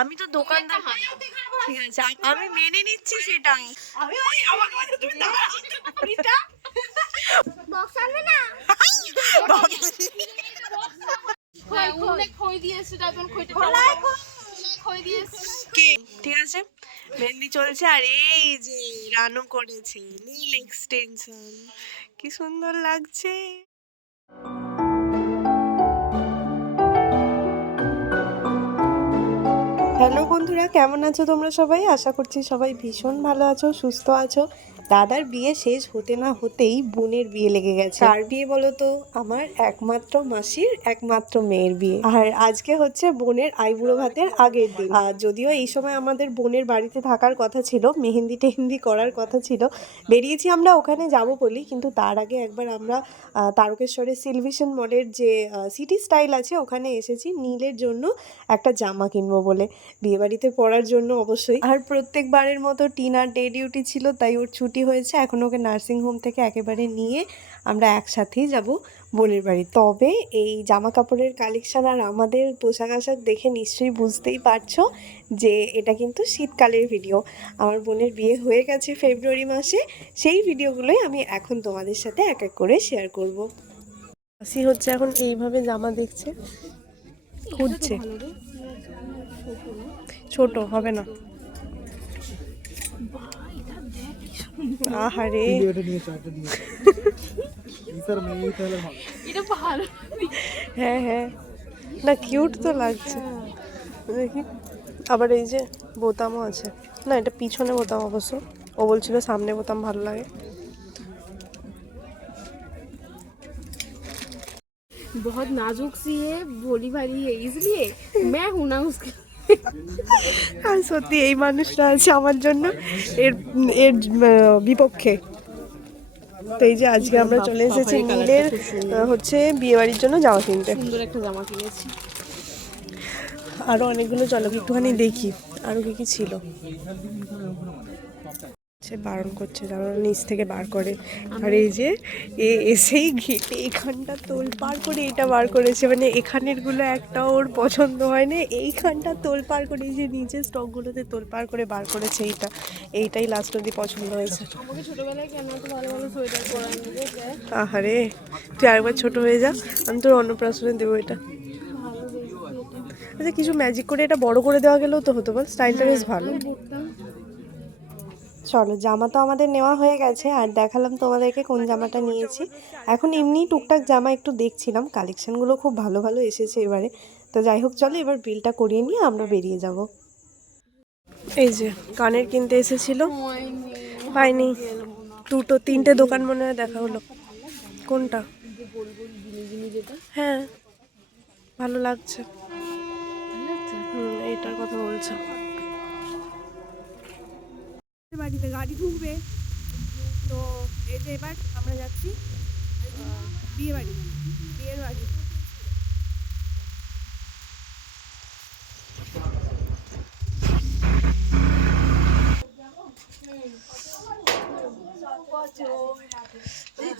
আমি তো দোকানদার, ঠিক আছে আমি মেনে নিচ্ছি সেটা। আমি বক্স আনবে না? ঠিক আছে, মেহেন্দি চলছে আর এই যে রানু করেছে নীল এক্সটেনশন, কি সুন্দর লাগছে। হ্যালো বন্ধুরা, কেমন আছো তোমরা সবাই? আশা করছি সবাই ভীষণ ভালো আছো, সুস্থ আছো। দাদার বিয়ে শেষ হতে না হতেই বোনের বিয়ে লেগে গেছে। কার বিয়ে বলো তো? আমার একমাত্র মাসির একমাত্র মেয়ের বিয়ে। আর আজকে হচ্ছে বোনের আইবুড়ো ভাতের আগের দিন। আর যদিও এই সময় আমাদের বোনের বাড়িতে থাকার কথা ছিল, মেহেন্দি টেহেন্দি করার কথা ছিল, বেরিয়েছি আমরা ওখানে যাব বলি, কিন্তু তার আগে একবার আমরা তারকেশ্বরের সিলভিশন মলের যে সিটি স্টাইল আছে ওখানে এসেছি নীলের জন্য একটা জামা কিনবো বলে, বিয়েবাড়িতে পড়ার জন্য অবশ্যই। আর প্রত্যেকবারের মতো টিনার ডে ডিউটি ছিল, তাই ওর ছুটি হয়েছে, এখন ওকে নার্সিংহোম থেকে একেবারে নিয়ে আমরা একসাথেই যাব বোনের বাড়ি। তবে এই জামা কাপড়ের কালেকশান আর আমাদের পোশাক আশাক দেখে নিশ্চয়ই বুঝতেই পারছো যে এটা কিন্তু শীতকালের ভিডিও। আমার বোনের বিয়ে হয়ে গেছে ফেব্রুয়ারি মাসে, সেই ভিডিওগুলোই আমি এখন তোমাদের সাথে এক এক করে শেয়ার করব। আসি হচ্ছে এখন এইভাবে জামা দেখছে, খুঁজছে। ছোট হবে না, আহারে হ্যাঁ হ্যাঁ, না কিউট তো লাগছে। দেখি আবার এই যে বোতামও আছে, না এটা পিছনে বোতাম অবশ্য, ও বলছিল সামনে বোতাম ভালো লাগে। बहुत नाजुक सी है, भोली भाली है, इसलिए मैं हूं ना उसके। আর সত্যি এই মানুষটা আছে আমার জন্য এর এর বিপক্ষে। তো এই যে আজকে আমরা চলে এসেছি নীলের হচ্ছে বিয়ে বাড়ির জন্য জামা কিনতে। সুন্দর একটা জামা কিনেছি। আরো অনেকগুলো, চলো একটুখানি দেখি আরো কি কি ছিল। সে বারণ করছে, যেন নিচ থেকে বার করে। আর এই যে এসেই ঘেটে এখানটা তোল পার করে এটা বার করেছে, মানে এখানের গুলো একটা ওর পছন্দ হয় না, এইখানটা তোল পার করে এই যে নিচের স্টকগুলোতে তোল পার করে বার করেছে। এইটাই লাস্ট অব্দি পছন্দ হয়েছে। আমাকে ছোটবেলায় কেন এত ভালো ভালো সোয়েটার পরানো? আহারে তুই আরেকবার ছোট হয়ে যা, আমি তোর অন্নপ্রাশনে দেবো এটা। আচ্ছা কিছু ম্যাজিক করে এটা বড় করে দেওয়া গেলেও তো হতো, বল স্টাইলটা বেশ ভালো। চলো জামা তো আমাদের নেওয়া হয়ে গেছে, আর দেখালাম তোমাদেরকে কোন জামাটা নিয়েছি। এখন এমনি টুকটাক জামা একটু দেখছিলাম, কালেকশানগুলো খুব ভালো ভালো এসেছে এবারে। তো যাই হোক চলো এবার বিলটা করিয়ে নিয়ে আমরা বেরিয়ে যাব। এই যে কানের কিনতে এসেছিল, পাইনি, দুটো তিনটে দোকান মনে হয় দেখা হলো। কোনটা? হ্যাঁ ভালো লাগছে, এইটার কথা বলছো। বাড়িতে গাড়ি ঢুকবে তো, এই যে এবার আমরা যাচ্ছি বিয়ের বাড়ি।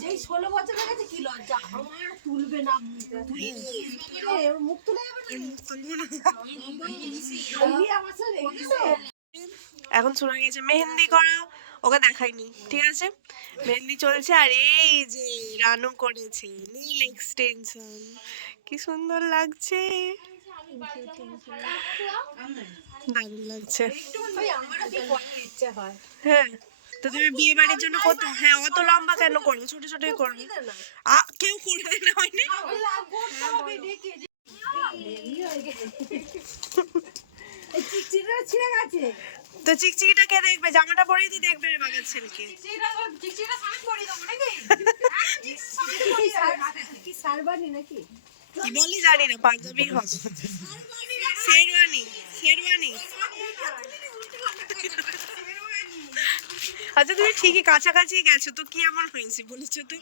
যেই 16 বছর হয়ে গেছে কি লজ্জা আমার, তুলবে না মুখ তুলে এখন শোনা গেছে মেহেন্দি করা, ওকে দেখাইনি, ঠিক আছে মেহেন্দি চলছে আর এই যে রানু করেছে নীল এক্সটেনশন, কি সুন্দর লাগছে, দারুণ লাগছে। হ্যাঁ তো তুমি বিয়ে বাড়ির জন্য কত, হ্যাঁ অত লম্বা কেন করবে, ছোট ছোটই করবে, কেউ করবে না হয়নি। তো চিকচিকিটা কে দেখবে, জামাটা পরেই তো দেখবে রে বাবার ছেলেকে। কি বলি জানি না, পাঞ্জাবি হবে, শেরওয়ানি শেরওয়ানি। আচ্ছা তুমি ঠিকই কাছাকাছি গেছো তো, কি এমন হয়েছে বলেছো তো?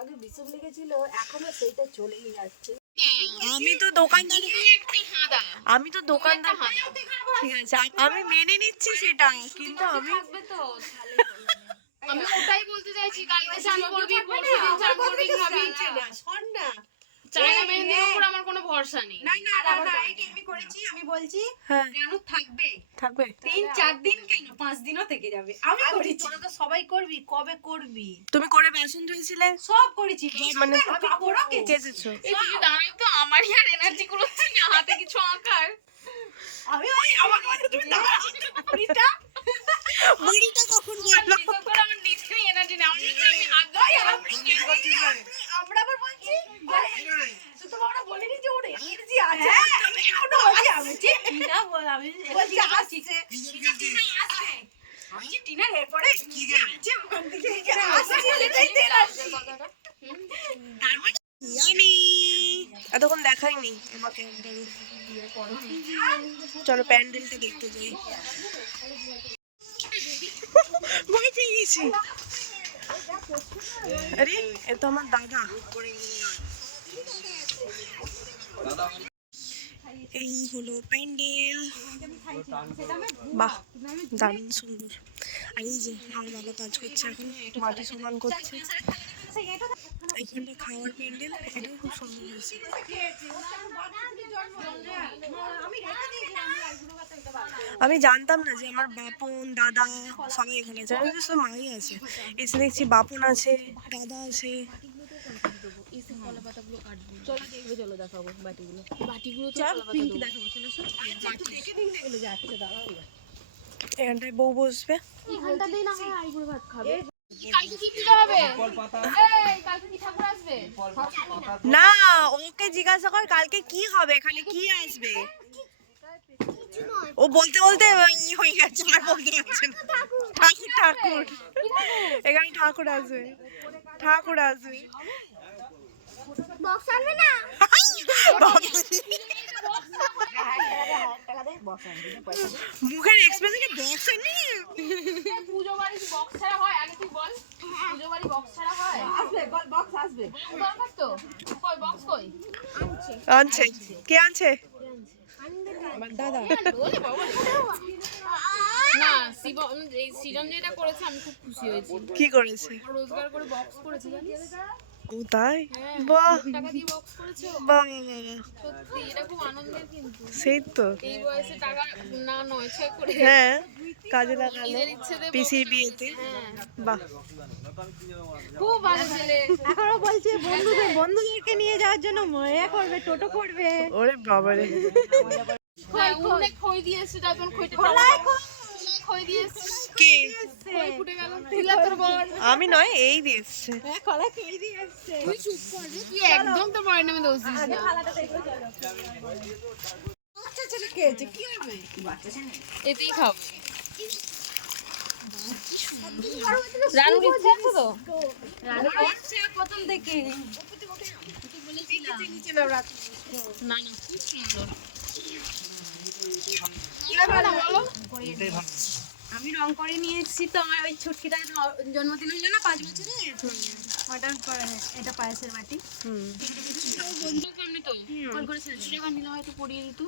আগে বিষম লেগেছিল, এখনো সেইটা চলেই যাচ্ছে। আমি তো দোকানদার, ঠিক আছে আমি মেনে নিচ্ছি সেটা, কিন্তু আমি ওটাই বলতে চাইছি, কালকে চান করবি, পরশুদিন চান করবি, খাবি না। চায়না মেহেন্দির উপর আমার কোনো ভরসা নেই। না না না না, এটা আমি করেছি, আমি বলছি হ্যাঁ কেন থাকবে থাকবে 3-4 দিন, কেন 5 দিনও থেকে যাবে। আমি করেছি, তোরা তো সবাই করবি, কবে করবি? তুমি করে বাসন ধুয়েছিলে সব করেছি, মানে কাপড়ও কেচেছো এই দিদি দাঁড়াই তো, আমারই আর এনার্জি গুলো হচ্ছে না হাতে কিছু আঁকার। আমি ওই আমাকে বলছো তুমি দাঁড়াও বুড়িটা বুড়িটা কখন আর বিশেষ করে আমার নিজেরই এনার্জি নেই, আমি বলছি আমি আগাই আমরা আবার বলছি তো তোমরা বলিনি যে ওর এনার্জি আছে, আমি এখনো বলছি আমি টিনা বল, আমি বলছি আসছে আমি যে টিনা এরপরে কি আছে ওখান থেকে এখানে আসছে সেটাই তো এনার্জি। আমি এতক্ষণ দেখাইনি আমাকে চলো প্যান্ডেলটা দেখতে যাই ভয় পেয়ে গেছি আরে এ তো আমার দাদা এই হলো প্যান্ডেল বাহ দারুণ সুন্দর আর এই যে আমার বাবা কাজ করছে এখন মাটি সমান করছে এখানটা খাওয়ার প্যান্ডেল এটাও খুব সুন্দর হয়েছে আমি জানতাম না যে আমার বাপন দাদা সবাই এখানে আছে আমি তো সব মাই আছে এসে দেখছি বাপন আছে দাদা আছে এখানটায় বউ বসবে কালকে কি পুজো হবে? এই কালকে কি ঠাকুর আসবে? না ওকে জিজ্ঞাসা কর কালকে কি হবে এখানে কি আসবে ও বলতে বলতে ই হয়ে গেছে আর বলতে পারছে না ঠাকুর ঠাকুর এখানে ঠাকুর আসবে ঠাকুর আসবে বক্স আনবে না মুখের এক্সপ্রেশনে বক্স নেই পুজো বাড়ি বক্স ছাড়া হয়? আগে তুই বল, পুজো বাড়ি বক্স ছাড়া হয়? আসবে বক্স আসবে দরকার তো, কই বক্স কই? আনছে কে আনছে না শিবম এই সৃজন যেটা করেছে আমি খুব খুশি হয়েছি, কি করেছে রোজগার করে বক্স করেছে জানিস? ও তাই হ্যাঁ, বাহ টাকা দিয়ে বক্স করেছে ও। বাহ বাহ, বাহ। সত্যি এটা খুব আনন্দের, কিন্তু সেই তো এই বয়সে টাকা না নয় ছয় করে হ্যাঁ কাজে লাগালো নিজের ইচ্ছেতে পিসির বিয়েতে হ্যাঁ, বাহ খুব ভালো ছেলে। এখনো বলছে বন্ধুদেরকে নিয়ে যাওয়ার জন্য মজা করবে, টোটো করবে। ওরে বাবারে হ্যাঁ, উন্নে খই দিয়েছে, যখন খইটা খই দিয়েছে, কে খই ফুটে গেল, তুলা তোর বল। আমি নয় এই দিয়েছে তুই চুপ কর রে, তুই একদম তোর বরের নামে দোষ দিস না। এতেই খাও। রানুর ইচ্ছা আছে তো? রানু প্রথম থেকে না না খুব সুন্দর। কি হবে না বলো? আমি রং করে নিয়ে এসেছি তো, আমার ওই ছুটকিটার জন্মদিন হলো না 5 বছরের, অর্ডার করে এটা পায়েসের বাটি। বন্ধু কেমনি তো কল করেছিল, টাকা নিলে হয়তো পড়িয়ে দিত।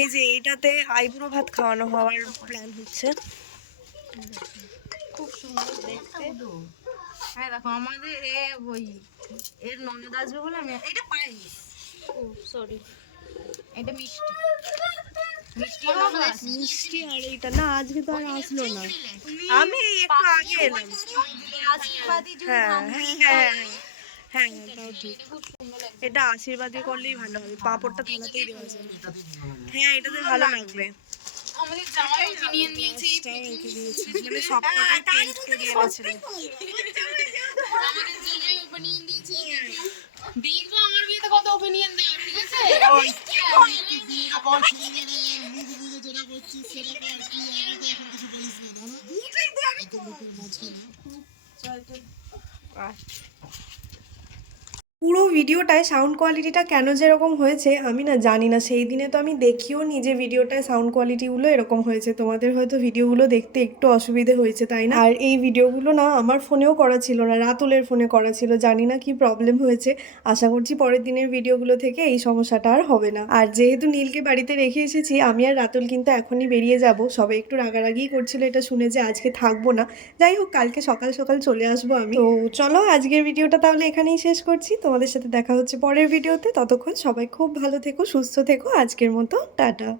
এই যে এইটাতে আইবুড়ো ভাত খাওয়ানো হওয়ার প্ল্যান হচ্ছে খুব সুন্দর দেখতে। হ্যাঁ দেখো আমাদের ওই এর ননদ আসবে বলে আমি এটা পায়েস, ও সরি, এটা মিষ্টি মিষ্টি আর এইটা না আজকে তো আর আসলো না আমি একটু আগে এলাম আশীর্বাদী হ্যাঁ হ্যাঁ হ্যাঁ তাও ঠিক এটা আশীর্বাদী করলেই ভালো হবে পাঁপড়টা থালাতেই দেওয়া যাবে হ্যাঁ এটাতে ভালো লাগবে আমাদের জামাই ওপিনিয়ন দিয়েছে, এটাও রেখে দিয়েছি মানে সবকটাই পেন্ট করে এনেছিল আমাদের জামাই ওপিনিয়ন দিয়েছে। দেখবো আমার বিয়েতে কত ওপিনিয়ন দেয়, ঠিক আছে? পুরো ভিডিওটায় সাউন্ড কোয়ালিটিটা কেন যেরকম হয়েছে আমি না জানি না সেই দিনে তো আমি দেখিও নি যে ভিডিওটায় সাউন্ড কোয়ালিটিগুলো এরকম হয়েছে তোমাদের হয়তো ভিডিওগুলো দেখতে একটু অসুবিধে হয়েছে তাই না আর এই ভিডিওগুলো না আমার ফোনেও করা ছিল না রাতুলের ফোনে করা ছিল জানি না কি প্রবলেম হয়েছে আশা করছি পরের দিনের ভিডিওগুলো থেকে এই সমস্যাটা আর হবে না আর যেহেতু নীলকে বাড়িতে রেখে এসেছি আমি আর রাতুল কিন্তু এখনই বেরিয়ে যাব সবাই একটু রাগারাগি করছিল এটা শুনে যে আজকে থাকবো না যাই হোক কালকে সকাল সকাল চলে আসবো আমি তো চলো আজকের ভিডিওটা তাহলে এখানেই শেষ করছি তো তোমাদের সাথে দেখা হচ্ছে পরের ভিডিওতে। ততক্ষণ সবাই খুব ভালো থেকো, সুস্থ থেকো। আজকের মতো টাটা।